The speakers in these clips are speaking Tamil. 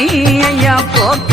ஐயா போக்க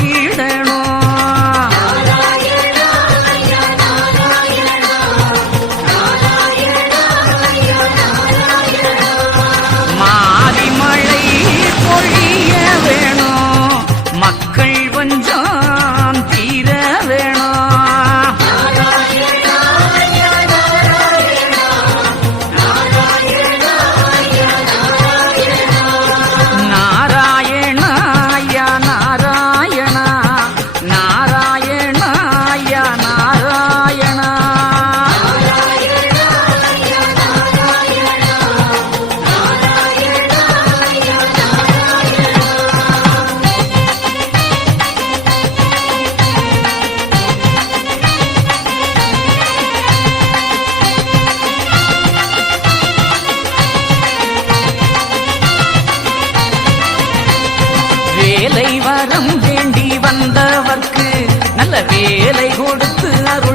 வேலை கொடுத்து அருள்